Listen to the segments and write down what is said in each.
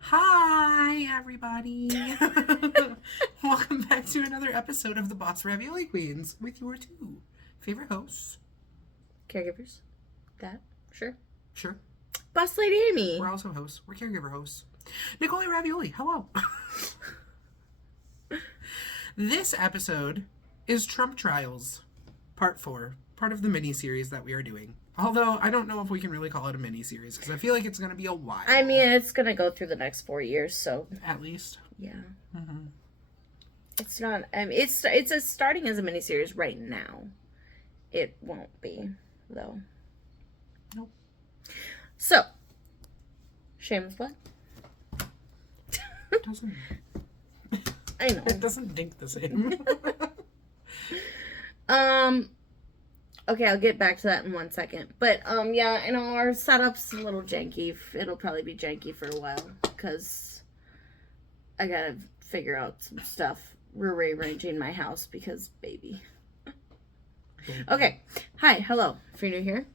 Hi, everybody. Welcome back to another episode of the Boss Ravioli Queens with your two favorite hosts. Caregivers? That? Sure. Sure. Boss Lady Amy. We're also hosts. We're caregiver hosts. Nicole Ravioli, hello. This episode is Trump Trials, Part 4, part of the mini-series that we are doing. Although, I don't know if we can really call it a mini-series, because I feel like it's going to be a while. I mean, it's going to go through the next 4 years, so... At least. Yeah. Mm-hmm. It's not... I mean, it's starting as a mini-series right now. It won't be, though. Nope. So, shameless plug. It doesn't... I know. It doesn't dink the same. Okay, I'll get back to that in 1 second. But, yeah, I know our setup's a little janky. It'll probably be janky for a while, because I gotta figure out some stuff. We're rearranging my house, because baby. Okay, hi, hello. If you're new here,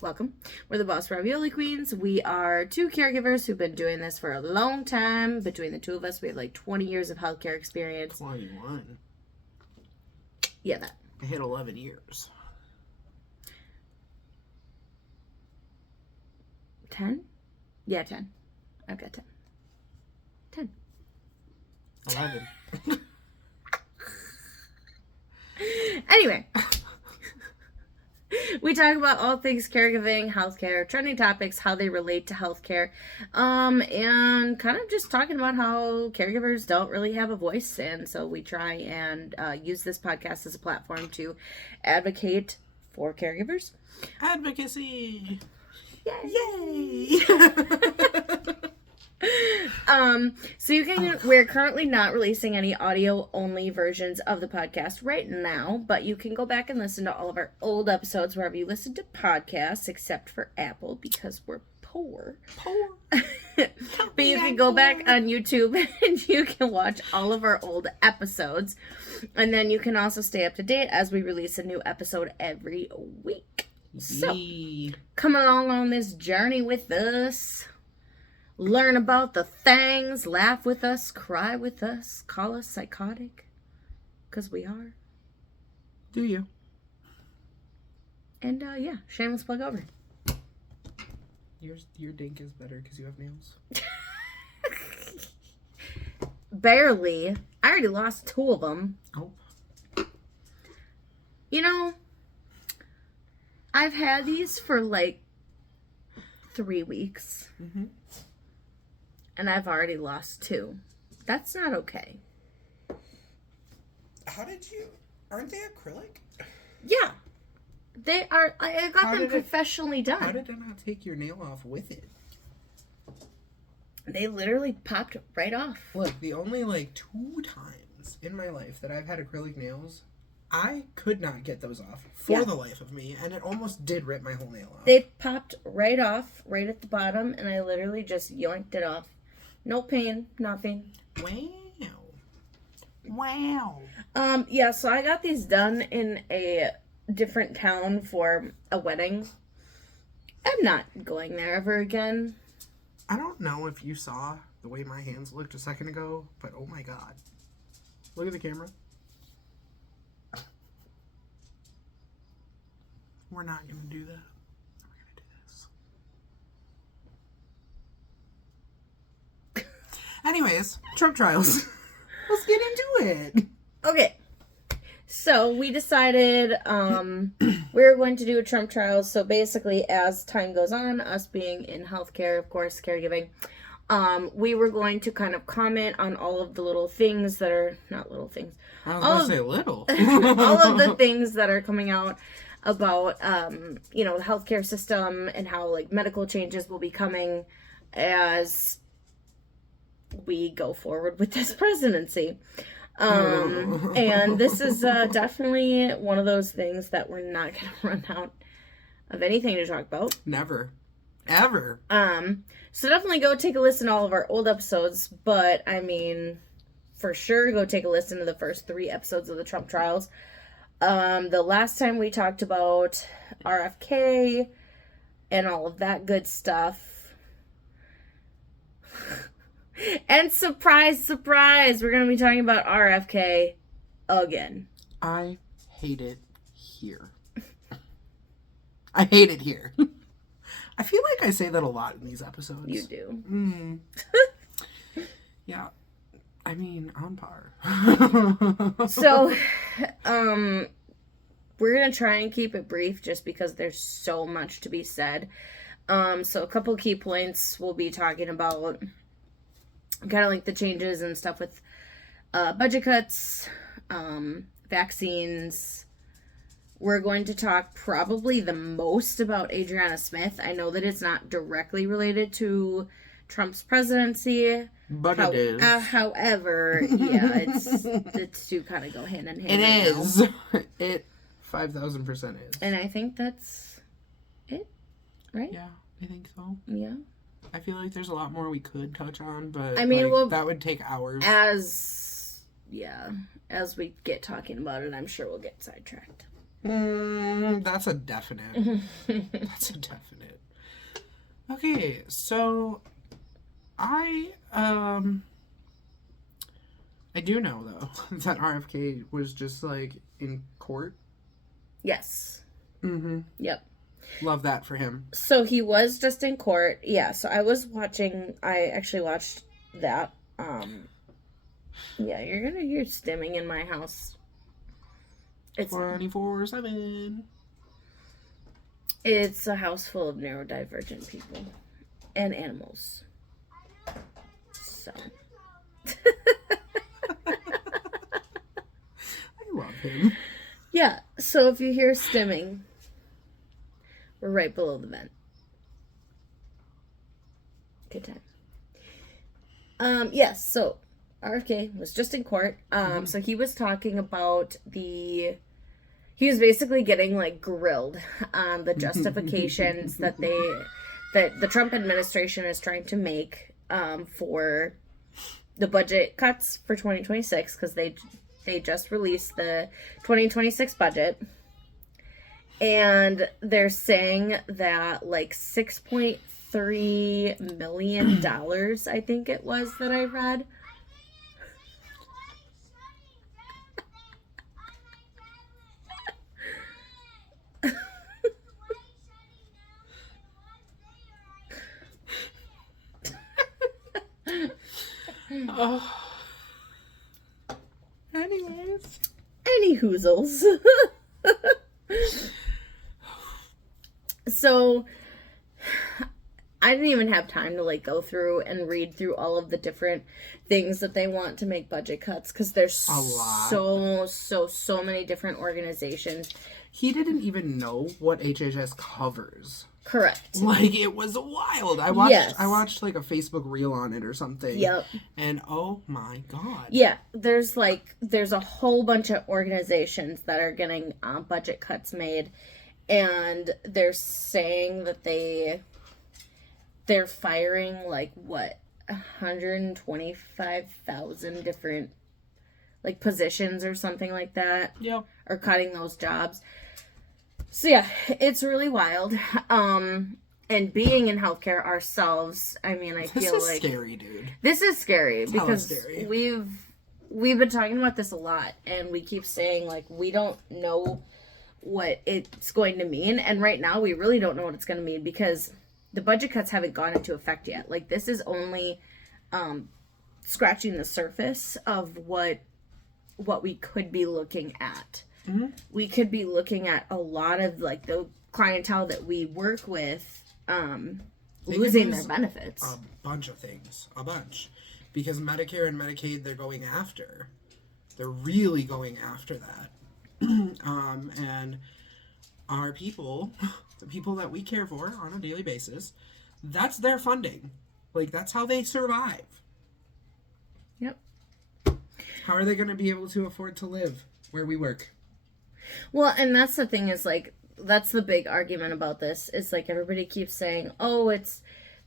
welcome. We're the Boss Ravioli Queens. We are two caregivers who've been doing this for a long time. Between the two of us, we have like 20 years of healthcare experience. 21. Yeah, that. I hit 11 years. 10? Yeah, 10. I've got 10. 10. 11. Anyway. We talk about all things caregiving, healthcare, trending topics, how they relate to healthcare, and kind of just talking about how caregivers don't really have a voice, and so we try and use this podcast as a platform to advocate for caregivers. Advocacy! Yay! So you can, we're currently not releasing any audio only versions of the podcast right now, but you can go back and listen to all of our old episodes wherever you listen to podcasts, except for Apple, because we're poor. But you can go back on YouTube and you can watch all of our old episodes, and then you can also stay up to date as we release a new episode every week. So come along on this journey with us. Learn about the things, laugh with us, cry with us, call us psychotic, because we are. Do you? And, yeah, shameless plug over. Your dink is better because you have nails. Barely. I already lost 2 of them. Oh. You know, I've had these for like 3 weeks. Mm-hmm. And I've already lost 2. That's not okay. How did you... Aren't they acrylic? Yeah. They are... I got them professionally done. How did I not take your nail off with it? They literally popped right off. Look, the only 2 times in my life that I've had acrylic nails, I could not get those off for the life of me, and it almost did rip my whole nail off. They popped right off, right at the bottom, and I literally just yoinked it off. No pain, nothing. Wow. Yeah, so I got these done in a different town for a wedding. I'm not going there ever again. I don't know if you saw the way my hands looked a second ago, but oh my god. Look at the camera. We're not going to do that. We're going to do this. Anyways, Trump trials. Let's get into it. Okay. So we decided we were going to do a Trump trials. So basically, as time goes on, us being in healthcare, of course, caregiving, we were going to kind of comment on all of the little things that are not little things. I was going to say little. All of the things that are coming out about the healthcare system and how medical changes will be coming as we go forward with this presidency. And this is definitely one of those things that we're not going to run out of anything to talk about. Never. Ever. So definitely go take a listen to all of our old episodes, but I mean, for sure, go take a listen to the first 3 episodes of the Trump trials. The last time we talked about RFK and all of that good stuff. And surprise, surprise, we're going to be talking about RFK again. I hate it here. I hate it here. I feel like I say that a lot in these episodes. You do. Yeah. I mean, on par. So, we're going to try and keep it brief just because there's so much to be said. So a couple key points we'll be talking about, kind of like the changes and stuff with budget cuts, vaccines. We're going to talk probably the most about Adriana Smith. I know that it's not directly related to Trump's presidency. But it is. However, yeah, it's two kind of go hand in hand. It is. It 5,000% is. And I think that's it, right? Yeah, I think so. Yeah. I feel like there's a lot more we could touch on, but I mean, well, that would take hours. As we get talking about it, I'm sure we'll get sidetracked. That's a definite. That's a definite. Okay, so I do know though that RFK was just like in court. Yes. Yep. Love that for him. So he was just in court. Yeah, so I actually watched that. Yeah, you're gonna hear stimming in my house. It's 24/7. It's a house full of neurodivergent people and animals. So I love him. yeah, so if you hear stimming, we're right below the vent. Good time. Yes, so RFK was just in court. So he was talking about he was basically getting like grilled on the justifications that the Trump administration is trying to make for the budget cuts for 2026, because they just released the 2026 budget, and they're saying that like $6.3 million, I think it was that I read. Oh. Anyways. Any hoozles. So, I didn't even have time to like go through and read through all of the different things that they want to make budget cuts, because there's a lot. So many different organizations. He didn't even know what HHS covers. Correct. Like, it was wild. I watched like a Facebook reel on it or something. Yep. And oh my god. Yeah, there's a whole bunch of organizations that are getting budget cuts made, and they're saying that they're firing like what 125,000 different like positions or something like that. Yep. Or cutting those jobs. So yeah, it's really wild. And being in healthcare ourselves, I mean, I feel like this is scary, dude. This is scary because scary. we've been talking about this a lot, and we keep saying like we don't know what it's going to mean, and right now we really don't know what it's going to mean because the budget cuts haven't gone into effect yet. Like, this is only scratching the surface of what we could be looking at. Mm-hmm. We could be looking at a lot of like the clientele that we work with losing their benefits. A bunch of things. A bunch. Because Medicare and Medicaid, they're going after. They're really going after that. And our people, the people that we care for on a daily basis, that's their funding. Like, that's how they survive. Yep. How are they going to be able to afford to live where we work? Well, and that's the thing is, like, that's the big argument about this. Is, like, everybody keeps saying, oh,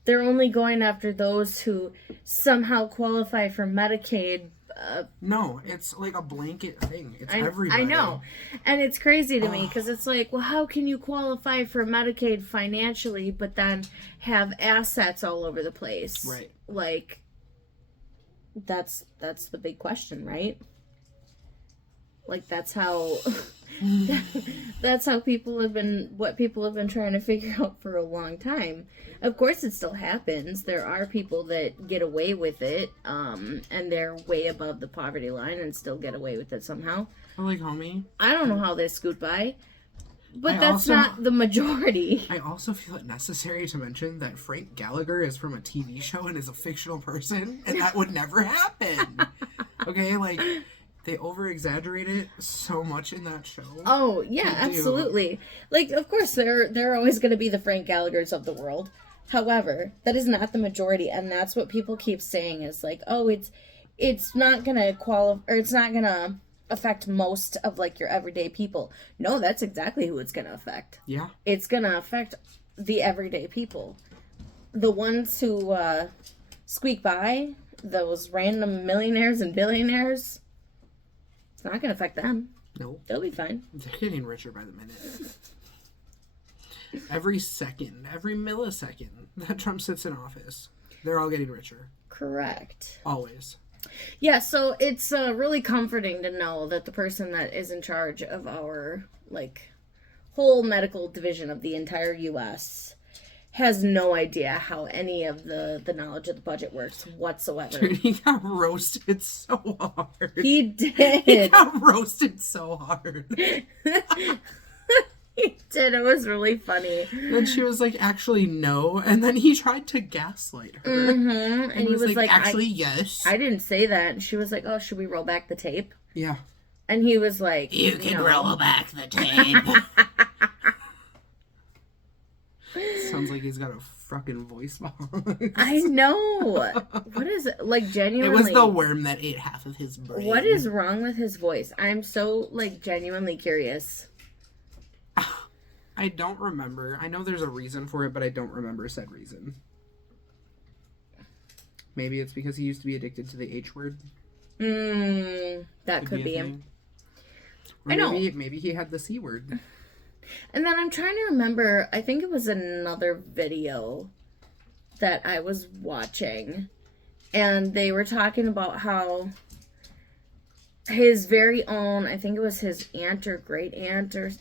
they're only going after those who somehow qualify for Medicaid. No, it's like a blanket thing. It's everybody. I know. And it's crazy to me because it's like, well, how can you qualify for Medicaid financially but then have assets all over the place? Right. Like, That's the big question, right? Like, that's how that's how people have been, what people have been trying to figure out for a long time. Of course it still happens. There are people that get away with it, and they're way above the poverty line and still get away with it somehow. Like, homie, I don't know how they scoot by, but I that's also- not the majority. I also feel it necessary to mention that Frank Gallagher is from a TV show and is a fictional person, and that would never happen. Okay, like, they over-exaggerate it so much in that show. Oh, yeah, They do. absolutely. Like, of course, they're always going to be the Frank Gallaghers of the world. However, that is not the majority, and that's what people keep saying is like, oh, it's not going to qualify, or it's not going to affect most of, like, your everyday people. No, that's exactly who it's going to affect. Yeah. It's going to affect the everyday people. The ones who squeak by, those random millionaires and billionaires, it's not going to affect them. No. They'll be fine. They're getting richer by the minute. Every second, every millisecond that Trump sits in office, they're all getting richer. Correct. Always. Yeah, so it's really comforting to know that the person that is in charge of our, like, whole medical division of the entire U.S. has no idea how any of the knowledge of the budget works whatsoever. Dude, he got roasted so hard. He He did. got roasted so hard. He did. It was really funny. And she was like, actually, no. And then he tried to gaslight her. Mm-hmm. And he was like, actually, yes. I didn't say that. And she was like, oh, should we roll back the tape? Yeah. And he was like, You can no. roll back the tape. Sounds like he's got a fucking voice box. I know. What is it? Like, It genuinely. was the worm that ate half of his brain. What is wrong with his voice? I'm so, like, genuinely curious. I don't remember. I know there's a reason for it, but I don't remember said reason. Maybe it's because he used to be addicted to the H word. That could a be him. thing. Or I know. Maybe he had the C word. And then I'm trying to remember, I think it was another video that I was watching, and they were talking about how his very own, I think it was his aunt or great aunt or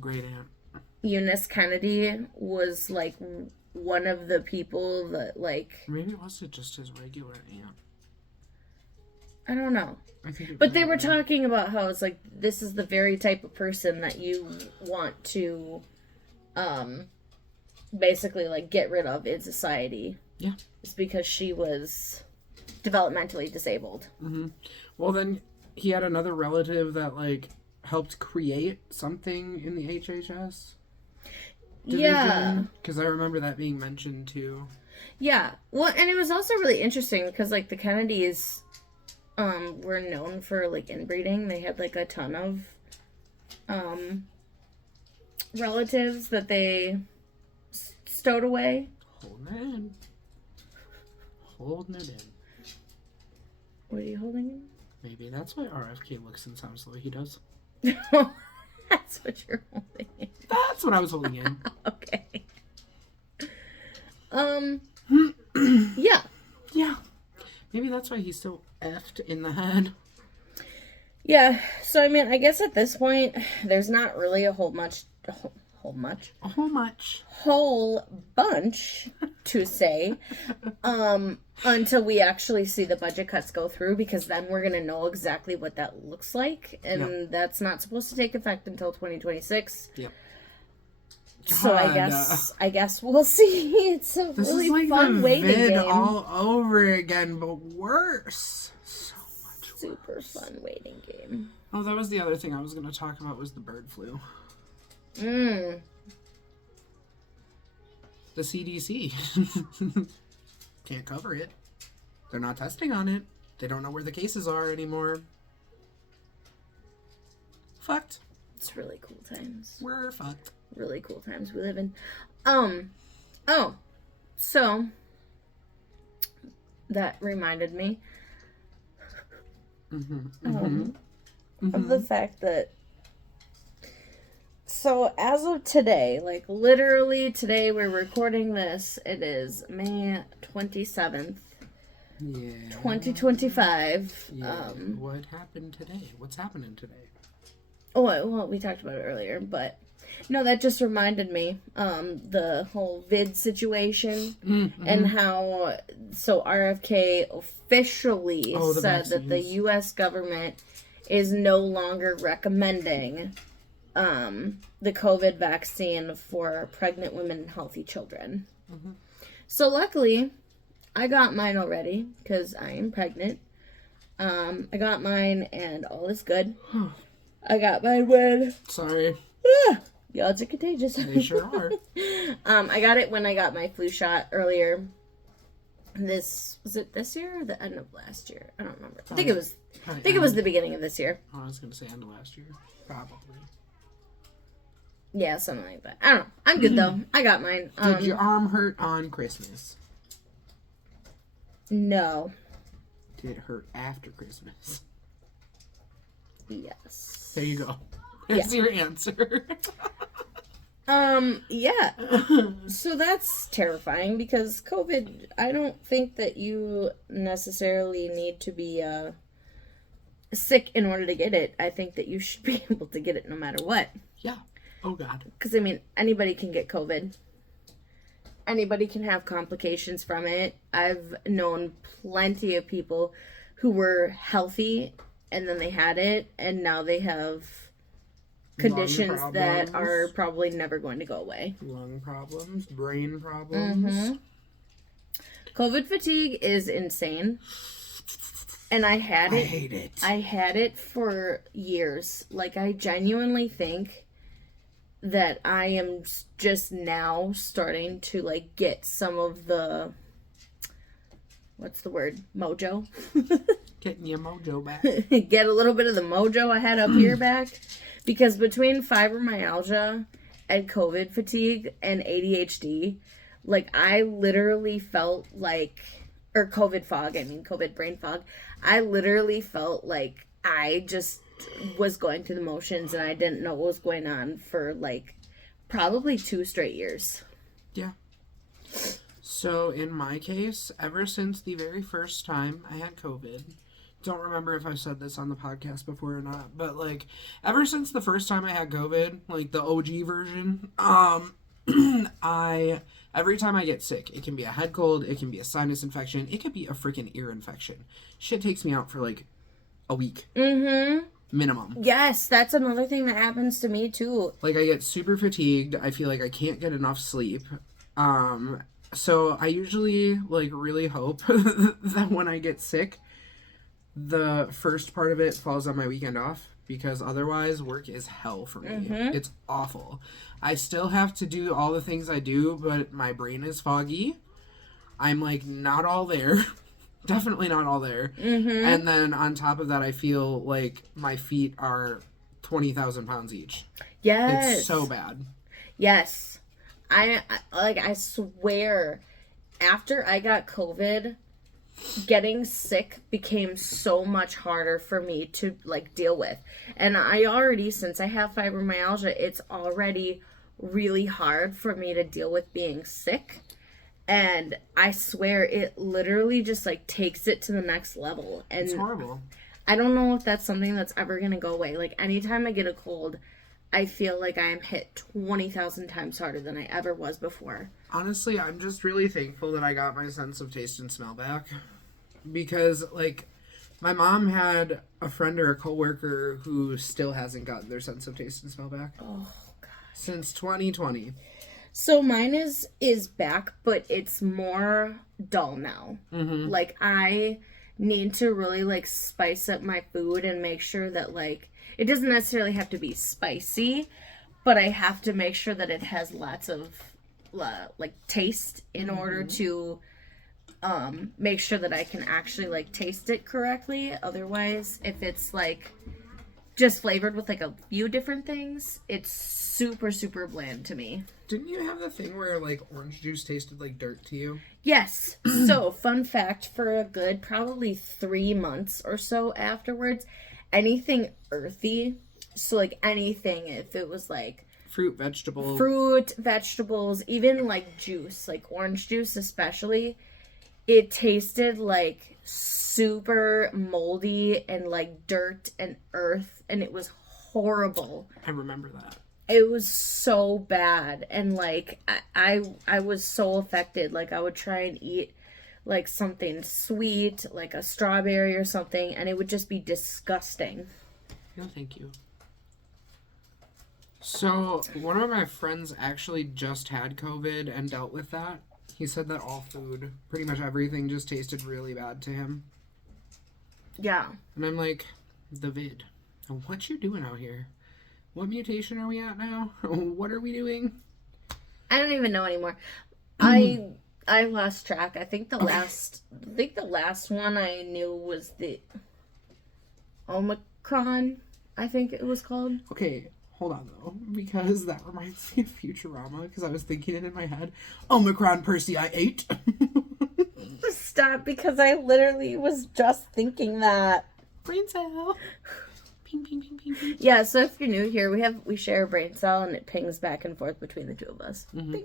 Great aunt. Eunice Kennedy was like one of the people that, like, Maybe it was just his regular aunt. I don't know. I think. But they were talking about how it's like, this is the very type of person that you want to basically, like, get rid of in society. Yeah. It's because she was developmentally disabled. Mm-hmm. Well, then he had another relative that, like, helped create something in the HHS division. Yeah. Because I remember that being mentioned too. Yeah. Well, and it was also really interesting because, like, the Kennedys were known for, like, inbreeding. They had, like, a ton of relatives that they stowed away. Holding it in. Holding it in. What are you holding Maybe that's why RFK looks and sounds the way he does. in? That's what you're holding in. That's what I was holding in. Okay. Yeah. Yeah. Maybe that's why he's so effed in the head. Yeah. So, I mean, I guess at this point, there's not really a whole bunch to say until we actually see the budget cuts go through, because then we're going to know exactly what that looks like, and that's not supposed to take effect until 2026. Yep. So God, I guess we'll see. It's a This really is like fun the waiting vid game. all over again, but worse. So much worse. Super fun waiting game. Oh, that was the other thing I was going to talk about, was the bird flu. Mm. The CDC can't cover it. They're not testing on it. They don't know where the cases are anymore. Fucked. It's really cool times. We're fucked. Really cool times we live in. So that reminded me of the fact that, so as of today, like literally today we're recording this, it is May 27th. Yeah. 2025. Yeah. What happened today? What's happening today? Oh, well, we talked about it earlier, but no, that just reminded me the whole vid situation and how RFK officially said that the U.S. government is no longer recommending the COVID vaccine for pregnant women and healthy children. So luckily, I got mine already because I am pregnant. I got mine and all is good. I got mine when... Sorry. Odds are contagious. They sure are. I got it when I got my flu shot earlier. Was it this year or the end of last year? I don't remember. I think it was the beginning of this year. I was going to say end of last year. Probably. Yeah, something like that. I don't know. I'm good though. I got mine. Did your arm hurt on Christmas? No. Did it hurt after Christmas? Yes. There you go. There's your answer. Yeah. So that's terrifying because COVID, I don't think that you necessarily need to be sick in order to get it. I think that you should be able to get it no matter what. Yeah. Oh, God. Because, I mean, anybody can get COVID. Anybody can have complications from it. I've known plenty of people who were healthy and then they had it and now they have conditions that are probably never going to go away. Lung problems, brain problems. COVID fatigue is insane. And I had it. I hate it. I had it for years. Like, I genuinely think that I am just now starting to, like, get some of the... What's the word? Mojo? Getting your mojo back. Get a little bit of the mojo I had up here back. Because between fibromyalgia and COVID fatigue and ADHD, like, I literally felt like... Or COVID fog, I mean COVID brain fog. I literally felt like I just was going through the motions and I didn't know what was going on for, like, probably 2 straight years. Yeah. So, in my case, ever since the very first time I had COVID... Don't remember if I said this on the podcast before or not, but, like, ever since the first time I had COVID, like, the OG version, every time I get sick, it can be a head cold, it can be a sinus infection, it could be a freaking ear infection. Shit takes me out for, like, a week. Minimum. Yes, that's another thing that happens to me, too. Like, I get super fatigued, I feel like I can't get enough sleep, so I usually, like, really hope that when I get sick, the first part of it falls on my weekend off because otherwise work is hell for me. It's awful. I still have to do all the things I do, but my brain is foggy. I'm like not all there. Definitely not all there. And then on top of that, I feel like my feet are 20,000 pounds each. Yes. It's so bad. Yes. I swear, after I got COVID, getting sick became so much harder for me to, like, deal with. And I already, since I have fibromyalgia, it's already really hard for me to deal with being sick. And I swear it literally just, like, takes it to the next level. And it's horrible. I don't know if that's something that's ever going to go away. Like, anytime I get a cold, I feel like I am hit 20,000 times harder than I ever was before. Honestly, I'm just really thankful that I got my sense of taste and smell back. Because, like, my mom had a friend or a coworker who still hasn't gotten their sense of taste and smell back. Oh, God. Since 2020. So mine is back, but it's more dull now. Like, I need to really, like, spice up my food and make sure that, like, it doesn't necessarily have to be spicy, but I have to make sure that it has lots of, like, taste in order to make sure that I can actually, like, taste it correctly. Otherwise, if it's, like, just flavored with, like, a few different things, it's super, super bland to me. Didn't you have the thing where, like, orange juice tasted like dirt to you? Yes. So, fun fact, for a good probably 3 months or so afterwards, anything earthy, so, like, anything, if it was, like, fruit, vegetables, even, like, juice, like orange juice especially, it tasted like super moldy and like dirt and earth, and it was horrible. I remember that. It was so bad, and like I was so affected. Like I would try and eat like something sweet, like a strawberry or something, and it would just be disgusting. No, thank you. So, one of my friends actually just had COVID and dealt with that. He said that all food, pretty much everything, just tasted really bad to him. Yeah. And I'm like, the vid. What you doing out here? What mutation are we at now? What are we doing? I don't even know anymore. I lost track. I think the last one I knew was the Omicron, I think it was called. Okay, hold on though, because that reminds me of Futurama, because I was thinking it in my head. Omicron Percy, I ate. Stop, because I literally was just thinking that. Brain cell. Ping, ping, ping, ping, ping. Yeah, so if you're new here, we share a brain cell, and it pings back and forth between the two of us. Mm-hmm.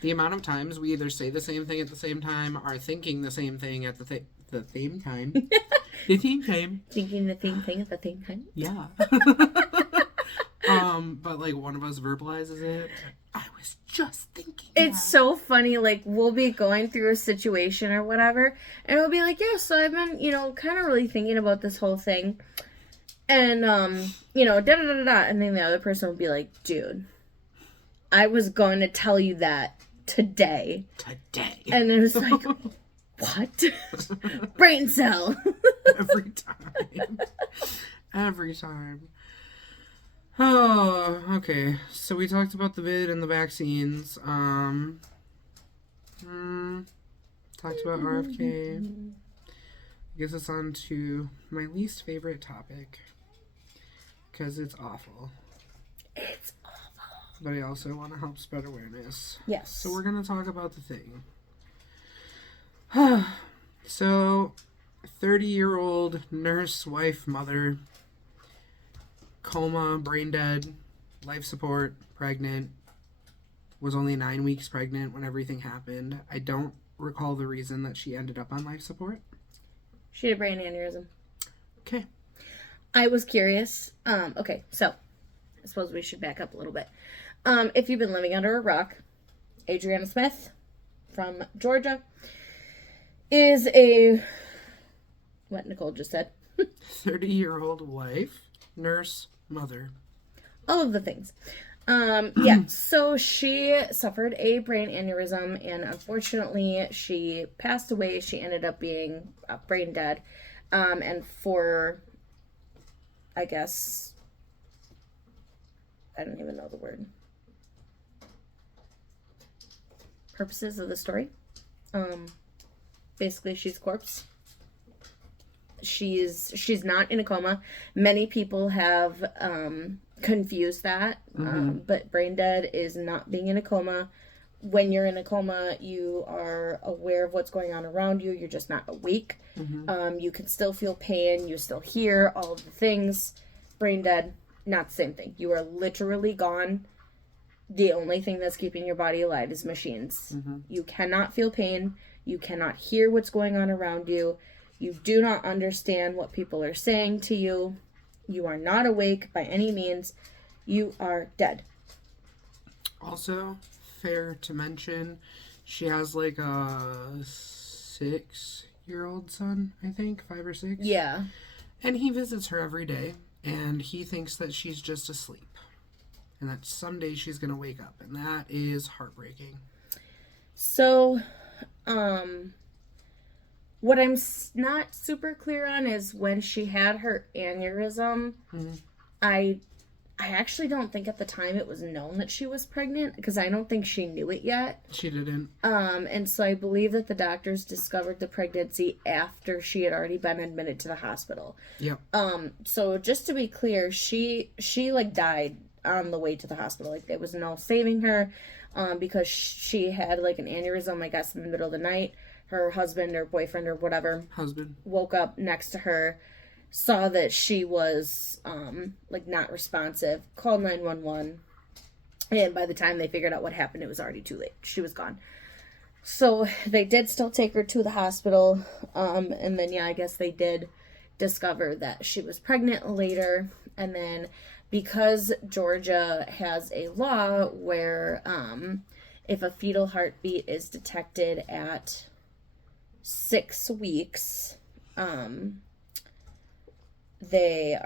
The amount of times we either say the same thing at the same time, are thinking the same thing at the same time. The same time. Thinking the same thing at the same time. Yeah. But like one of us verbalizes it. I was just thinking. It's so funny. Like we'll be going through a situation or whatever, and we'll be like, "Yeah, so I've been, kind of really thinking about this whole thing," and da da da da, and then the other person will be like, "Dude, I was going to tell you that today." And it was like, what? Brain cell. Every time. Every time. Oh, okay. So we talked about the vid and the vaccines. Talked about RFK. Gets us on to my least favorite topic. Because it's awful. It's awful. But I also want to help spread awareness. Yes. So we're going to talk about the thing. So, 30-year-old nurse, wife, mother, coma, brain dead, life support, pregnant, was only 9 weeks pregnant when everything happened. I don't recall the reason that she ended up on life support. She had a brain aneurysm. Okay. I was curious. Okay, so I suppose we should back up a little bit. If you've been living under a rock, Adriana Smith from Georgia is what Nicole just said. 30-year-old wife, nurse, mother. All of the things. Yeah, so she suffered a brain aneurysm, and unfortunately she passed away. She ended up being brain dead. And for, I guess, I don't even know the word. Purposes of the story. Basically, she's a corpse. She's not in a coma. Many people have confused that, but brain dead is not being in a coma. When you're in a coma, you are aware of what's going on around you. You're just not awake. You can still feel pain. You still hear all of the things. Brain dead, not the same thing. You are literally gone. The only thing that's keeping your body alive is machines. You cannot feel pain. You cannot hear what's going on around you. You do not understand what people are saying to you. You are not awake by any means. You are dead. Also, fair to mention, she has like a 6-year-old son, I think, 5 or 6. Yeah. And he visits her every day, and he thinks that she's just asleep. And that someday she's going to wake up, and that is heartbreaking. So, what I'm not super clear on is when she had her aneurysm, I actually don't think at the time it was known that she was pregnant, because I don't think she knew it yet. She didn't. And so I believe that the doctors discovered the pregnancy after she had already been admitted to the hospital. Yep. So just to be clear, she like died on the way to the hospital. Like there was no saving her, because she had like an aneurysm, I guess, in the middle of the night. Her husband or boyfriend or whatever woke up next to her, saw that she was like not responsive, called 911, and by the time they figured out what happened, it was already too late. She was gone. So they did still take her to the hospital. And then, yeah, I guess they did discover that she was pregnant later. And then because Georgia has a law where if a fetal heartbeat is detected at 6 weeks, they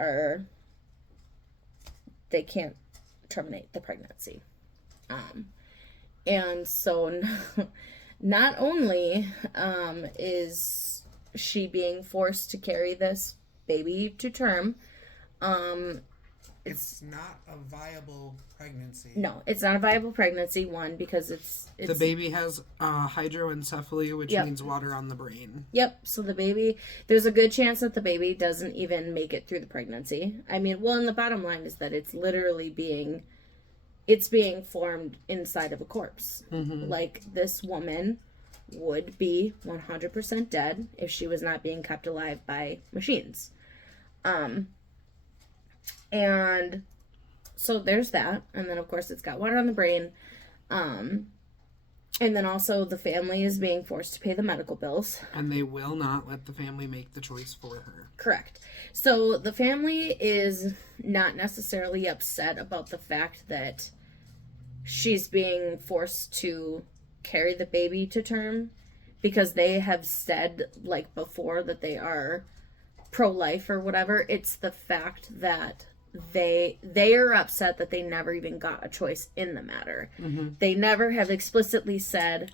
can't terminate the pregnancy. And so not only is she being forced to carry this baby to term, it's not a viable pregnancy. No, it's not a viable pregnancy, one, because it's the baby has hydroencephaly, which Yep. means water on the brain. Yep, so the baby, there's a good chance that the baby doesn't even make it through the pregnancy. I mean, well, and the bottom line is that it's literally being formed inside of a corpse. Mm-hmm. Like, this woman would be 100% dead if she was not being kept alive by machines. And so there's that. And then, of course, it's got water on the brain. And then also the family is being forced to pay the medical bills. And they will not let the family make the choice for her. Correct. So the family is not necessarily upset about the fact that she's being forced to carry the baby to term, because they have said, like, before, that they are pro-life or whatever. It's the fact that they are upset that they never even got a choice in the matter. Mm-hmm. They never have explicitly said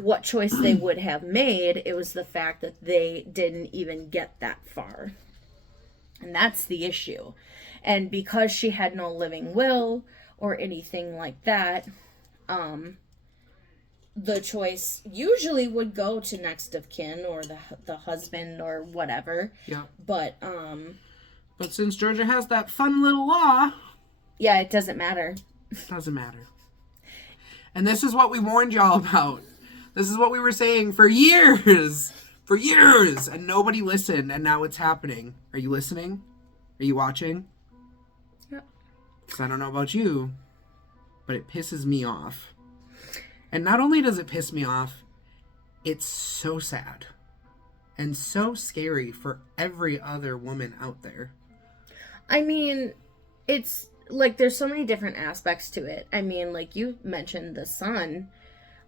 what choice they would have made. It was the fact that they didn't even get that far. And that's the issue. And because she had no living will or anything like that, the choice usually would go to next of kin or the husband or whatever. Yeah. But since Georgia has that fun little law, yeah, it doesn't matter. Doesn't matter. And this is what we warned y'all about. This is what we were saying for years. For years. And nobody listened. And now it's happening. Are you listening? Are you watching? Yep. Because I don't know about you, but it pisses me off. And not only does it piss me off, it's so sad. And so scary for every other woman out there. I mean, it's like there's so many different aspects to it. I mean, like you mentioned the son.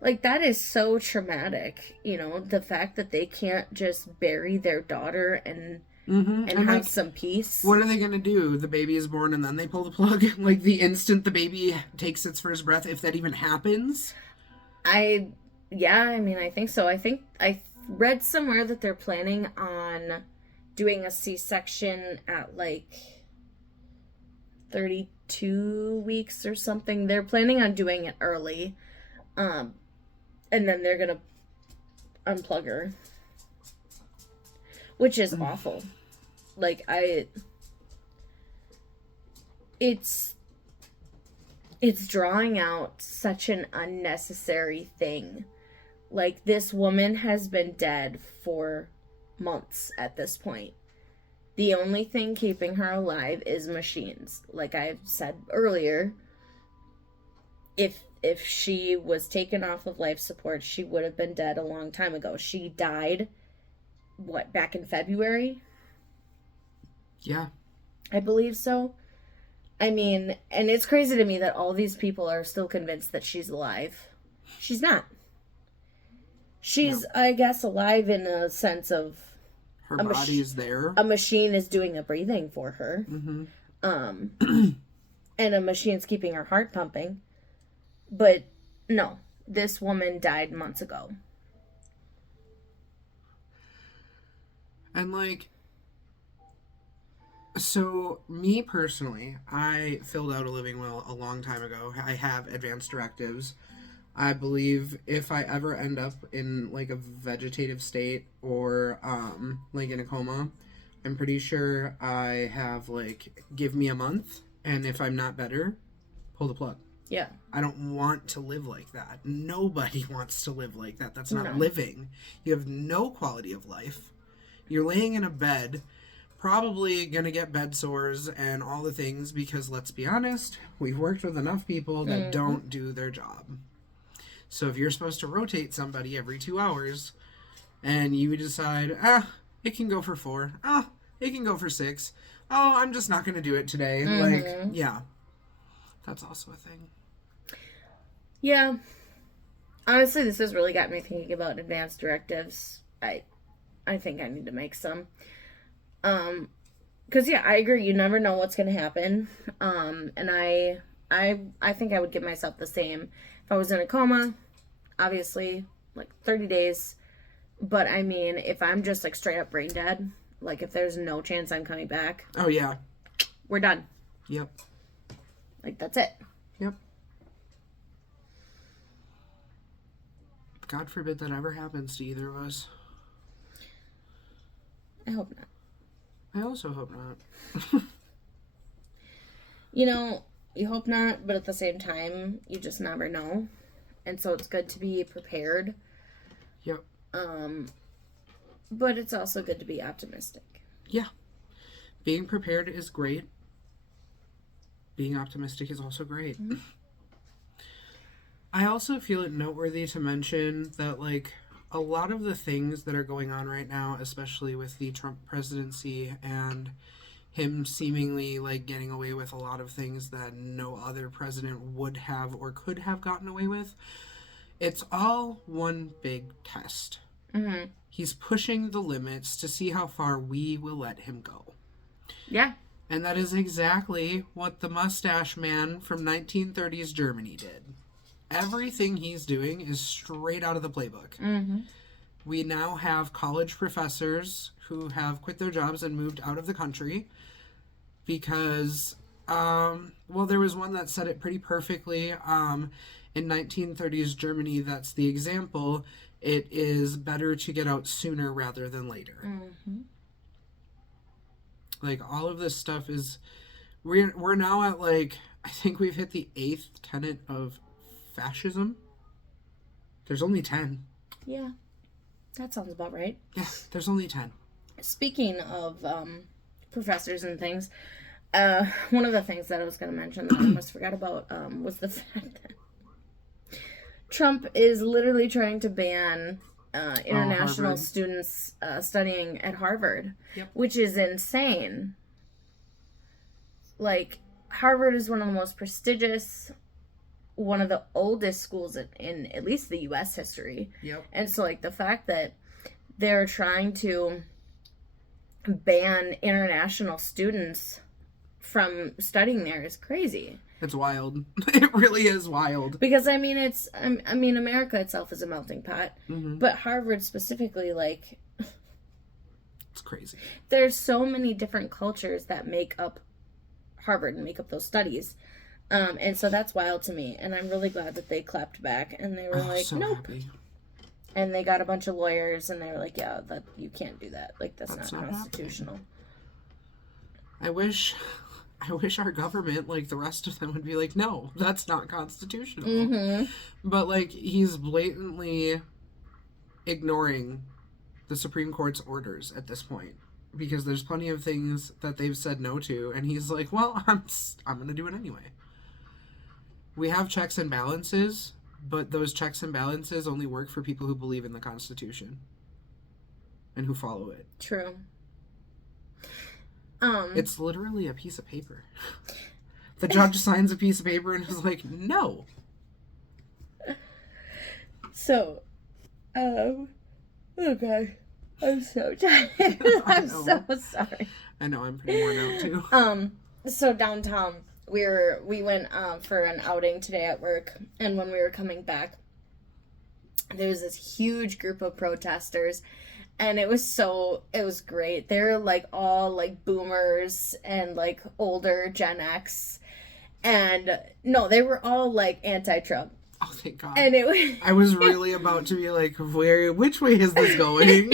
Like, that is so traumatic, you know, the fact that they can't just bury their daughter and have like, some peace. What are they going to do? The baby is born and then they pull the plug? Like, the instant the baby takes its first breath, if that even happens? I think so. I think I read somewhere that they're planning on doing a C-section at, like, 32 weeks or something. They're planning on doing it early. And then they're gonna unplug her. Which is awful. Like, it's drawing out such an unnecessary thing. Like, this woman has been dead for months at this point. The only thing keeping her alive is machines. Like I've said earlier, if she was taken off of life support, she would have been dead a long time ago. She died, back in February? Yeah. I believe so. I mean, and it's crazy to me that all these people are still convinced that she's alive. She's not. She's, I guess, alive in a sense of... Her body is there. A machine is doing the breathing for her. Mm-hmm. And a machine's keeping her heart pumping. But, no. This woman died months ago. And, like... So, me personally, I filled out a living will a long time ago. I have advanced directives. I believe if I ever end up in, like, a vegetative state or, like, in a coma, I'm pretty sure I have, like, give me a month, and if I'm not better, pull the plug. Yeah. I don't want to live like that. Nobody wants to live like that. That's not No. living. You have no quality of life. You're laying in a bed, probably gonna get bed sores and all the things, because let's be honest, we've worked with enough people that don't do their job. So if you're supposed to rotate somebody every 2 hours and you decide, it can go for 4, it can go for 6, I'm just not going to do it today. Like, yeah, that's also a thing. Yeah. Honestly, this has really got me thinking about advanced directives. I think I need to make some. Because, yeah, I agree. You never know what's going to happen. And I think I would give myself the same. If I was in a coma, obviously, like 30 days. But, I mean, if I'm just, like, straight up brain dead, like, if there's no chance I'm coming back. Oh, yeah. We're done. Yep. Like, that's it. Yep. God forbid that ever happens to either of us. I hope not. I also hope not. You know, you hope not, but at the same time, you just never know. And so it's good to be prepared. Yep. But it's also good to be optimistic. Yeah. Being prepared is great. Being optimistic is also great. Mm-hmm. I also feel it noteworthy to mention that, like, a lot of the things that are going on right now, especially with the Trump presidency and him seemingly, like, getting away with a lot of things that no other president would have or could have gotten away with, it's all one big test. Mm-hmm. He's pushing the limits to see how far we will let him go. Yeah. And that is exactly what the mustache man from 1930s Germany did. Everything he's doing is straight out of the playbook. Mm-hmm. We now have college professors who have quit their jobs and moved out of the country because, there was one that said it pretty perfectly. In 1930s Germany, that's the example. It is better to get out sooner rather than later. Mm-hmm. Like, all of this stuff is... We're now at, like... I think we've hit the 8th tenet of fascism. There's only 10. Yeah. That sounds about right. Yeah, there's only 10. Speaking of professors and things, one of the things that I was going to mention that I almost forgot about was the fact that Trump is literally trying to ban international students studying at Harvard, yep. Which is insane. Like, Harvard is one of the most prestigious, one of the oldest schools in at least the U.S. history. Yep. And so, like, the fact that they're trying to ban international students from studying there is crazy. It's wild. It really is wild. Because, I mean, America itself is a melting pot. Mm-hmm. But Harvard specifically, like... It's crazy. There's so many different cultures that make up Harvard and make up those studies. And so that's wild to me. And I'm really glad that they clapped back. And they were like, so nope. Happy. And they got a bunch of lawyers. And they were like, yeah, that you can't do that. Like, that's not constitutional. I wish our government, like the rest of them, would be like, no, that's not constitutional. Mm-hmm. But, like, he's blatantly ignoring the Supreme Court's orders at this point. Because there's plenty of things that they've said no to. And he's like, well, I'm going to do it anyway. We have checks and balances, but those checks and balances only work for people who believe in the Constitution. And who follow it. True. It's literally a piece of paper. The judge signs a piece of paper and is like, no. So, okay. I'm so tired. I'm so sorry. I know, I'm pretty worn out too. So downtown, we went for an outing today at work, and when we were coming back, there was this huge group of protesters, and it was great. They're like all like boomers and like older Gen X, and no, they were all like anti-Trump. Oh, thank God. And it was... I was really about to be like, which way is this going?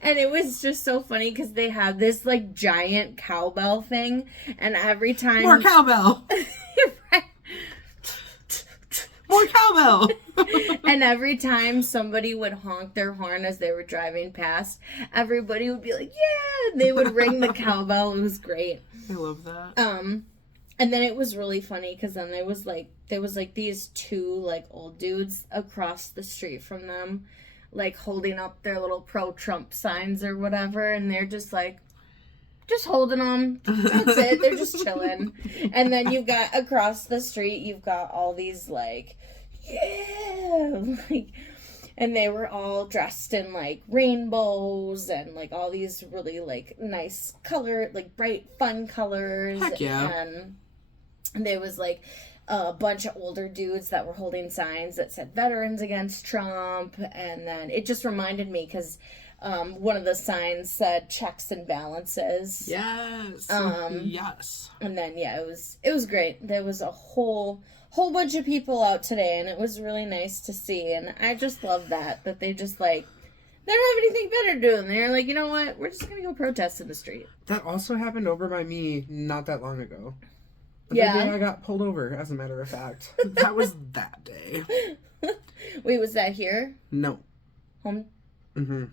And it was just so funny because they had this like giant cowbell thing, and every time... More cowbell! Right. More cowbell! And every time somebody would honk their horn as they were driving past, everybody would be like, yeah! And they would ring the cowbell. It was great. I love that. And then it was really funny because then there was like these two like old dudes across the street from them, like holding up their little pro-Trump signs or whatever, and they're just like, just holding them. That's it. They're just chilling. And then you've got across the street, you've got all these like, yeah, like, and they were all dressed in like rainbows and like all these really like nice color, like bright fun colors. Heck yeah. And there was like a bunch of older dudes that were holding signs that said Veterans Against Trump. And then it just reminded me because one of the signs said checks and balances. Yes. Yes. And then yeah, it was great. There was a whole bunch of people out today, and it was really nice to see. And I just love that they just like, they don't have anything better to do, and they're like, you know what, we're just gonna go protest in the street. That also happened over by me not that long ago. Yeah. The day I got pulled over, as a matter of fact. That was that day. Wait, was that here? No. Home? Mm-hmm.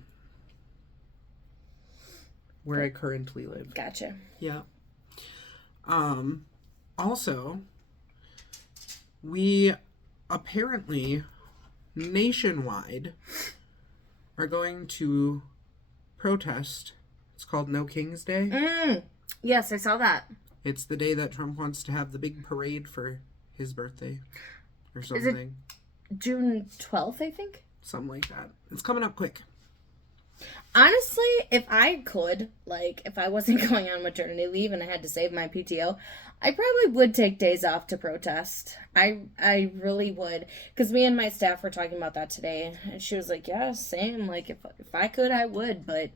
Where I currently live. Gotcha. Yeah. Also, we apparently nationwide are going to protest. It's called No King's Day. Yes, I saw that. It's the day that Trump wants to have the big parade for his birthday or something. Is it June 12th, I think? Something like that. It's coming up quick. Honestly, if I could, like, if I wasn't going on maternity leave and I had to save my PTO, I probably would take days off to protest. I really would. Because me and my staff were talking about that today. And she was like, yeah, same. Like, if I could, I would. But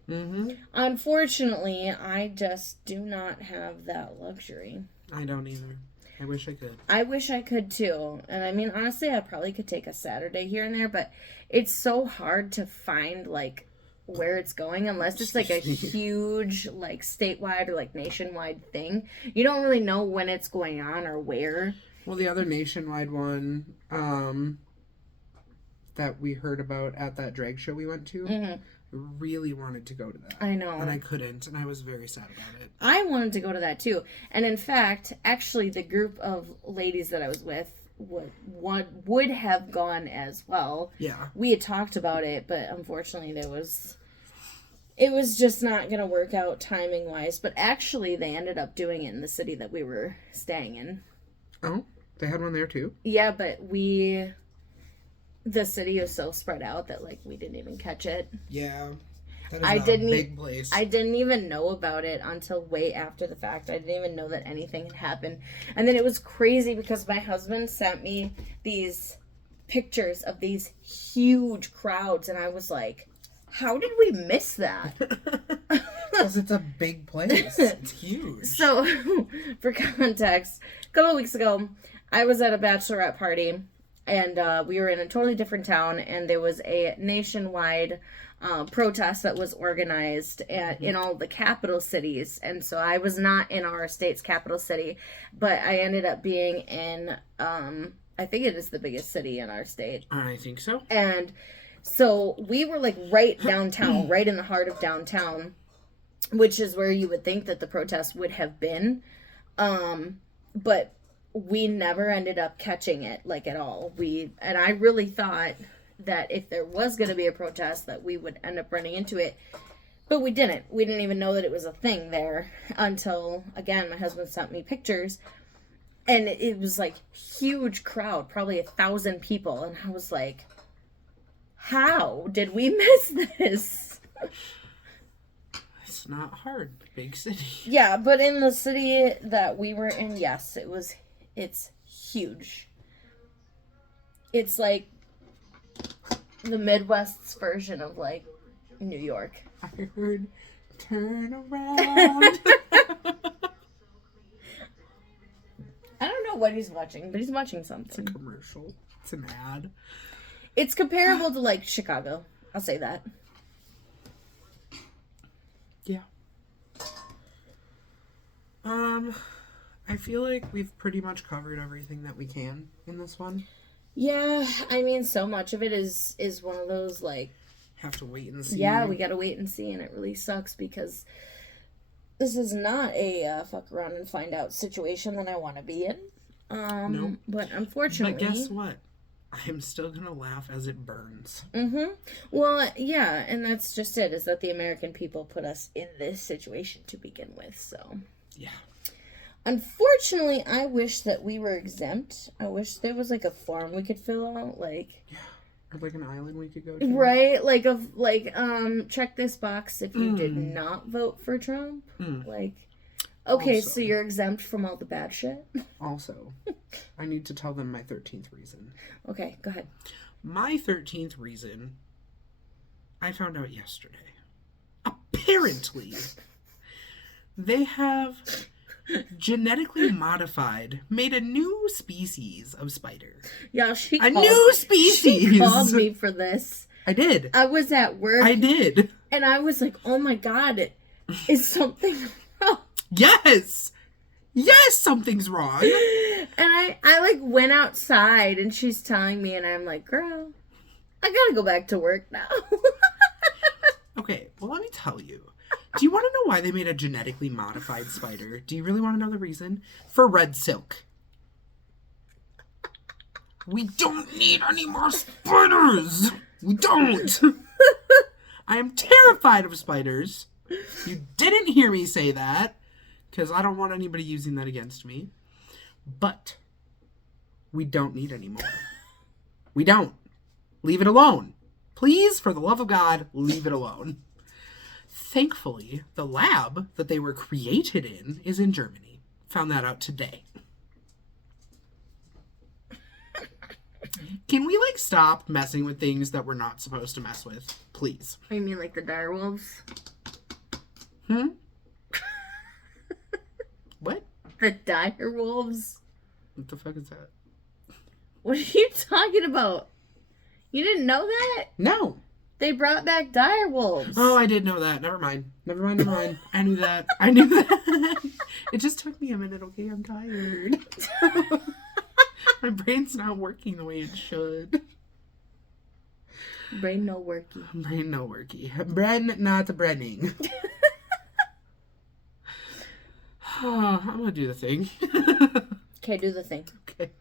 unfortunately, I just do not have that luxury. I don't either. I wish I could. I wish I could, too. And I mean, honestly, I probably could take a Saturday here and there. But it's so hard to find, like, where it's going unless it's like a huge like statewide or like nationwide thing. You don't really know when it's going on or where. Well, the other nationwide one that we heard about at that drag show we went to, really wanted to go to that. I know. And I couldn't, and I was very sad about it. I wanted to go to that too. And in fact, actually the group of ladies that I was with would have gone as well. Yeah. We had talked about it, but unfortunately it was just not going to work out timing wise. But actually they ended up doing it in the city that we were staying in. Oh, they had one there too? Yeah, but the city is so spread out that like we didn't even catch it. Yeah. That is a big place. I didn't even know about it until way after the fact. I didn't even know that anything had happened. And then it was crazy because my husband sent me these pictures of these huge crowds. And I was like, how did we miss that? Because it's a big place. It's huge. So, for context, a couple of weeks ago, I was at a bachelorette party. And we were in a totally different town. And there was a nationwide protest that was organized in all the capital cities. And so I was not in our state's capital city, but I ended up being in, I think it is the biggest city in our state. I think so. And so we were like right downtown, right in the heart of downtown, which is where you would think that the protest would have been. But we never ended up catching it like at all. And I really thought that if there was going to be a protest that we would end up running into it, but we didn't even know that it was a thing there until, again, my husband sent me pictures, and it was like huge crowd, probably 1,000 people, and I was like, how did we miss this? It's not hard. Big city. Yeah, but in the city that we were in, yes, it's huge. It's like the Midwest's version of like New York. I heard turn around. I don't know what he's watching, but he's watching something. It's a commercial. It's an ad. It's comparable to like Chicago. I'll say that. Yeah. I feel like we've pretty much covered everything that we can in this one. Yeah, I mean, so much of it is one of those, like... Have to wait and see. Yeah, we gotta wait and see, and it really sucks because this is not a fuck around and find out situation that I want to be in. Nope. But unfortunately. But guess what? I'm still gonna laugh as it burns. Mm-hmm. Well, yeah, and that's just it, is that the American people put us in this situation to begin with, so. Yeah. Unfortunately, I wish that we were exempt. I wish there was, like, a form we could fill out, like... Yeah. Or, like, an island we could go to. Right? Check this box if you did not vote for Trump. Like, okay, Also. so you're exempt from all the bad shit? Also, I need to tell them my 13th reason. Okay, go ahead. My 13th reason, I found out yesterday. Apparently, they have genetically made a new species of spider. Yeah, New species! She called me for this. I did. I was at work. I did. And I was like, oh my god, is something wrong? Yes! Yes, something's wrong! And I like went outside and she's telling me and I'm like, girl, I gotta go back to work now. Okay, well let me tell you. Do you want to know why they made a genetically modified spider? Do you really want to know the reason? For red silk. We don't need any more spiders! We don't! I am terrified of spiders. You didn't hear me say that, because I don't want anybody using that against me. But we don't need any more. We don't. Leave it alone. Please, for the love of God, leave it alone. Thankfully, the lab that they were created in is in Germany. Found that out today. Can we, like, stop messing with things that we're not supposed to mess with? Please. You mean like the direwolves? What? The direwolves? What the fuck is that? What are you talking about? You didn't know that? No. They brought back direwolves. Oh, I did know that. Never mind. I knew that. It just took me a minute, okay? I'm tired. My brain's not working the way it should. Brain no worky. Brain no worky. Brain not brenning. Oh, I'm gonna do the thing. Okay, do the thing. Okay.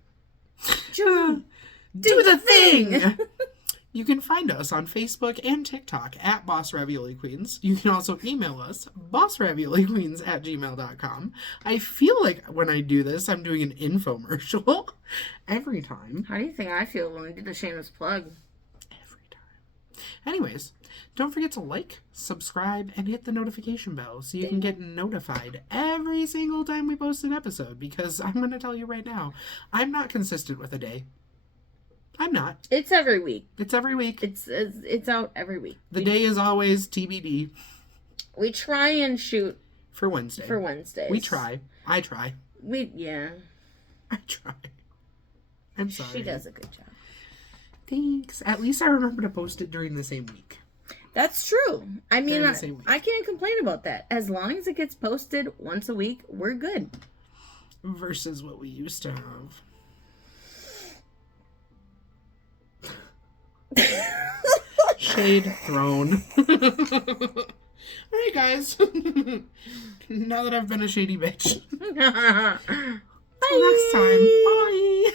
Do the thing! You can find us on Facebook and TikTok at Boss Ravioli Queens. You can also email us, bossravioliqueens@gmail.com. I feel like when I do this, I'm doing an infomercial every time. How do you think I feel when we do the shameless plug? Every time. Anyways, don't forget to like, subscribe, and hit the notification bell so you can get notified every single time we post an episode, because I'm going to tell you right now, I'm not consistent with a day. I'm not. It's every week. It's every week. It's out every week. The day is always TBD. We try and shoot for Wednesday. For Wednesdays. We try. I try. Yeah. I try. I'm sorry. She does a good job. Thanks. At least I remember to post it during the same week. That's true. I mean, I can't complain about that. As long as it gets posted once a week, we're good. Versus what we used to have. Shade thrown. Alright, guys. Now that I've been a shady bitch. Till next time. Bye.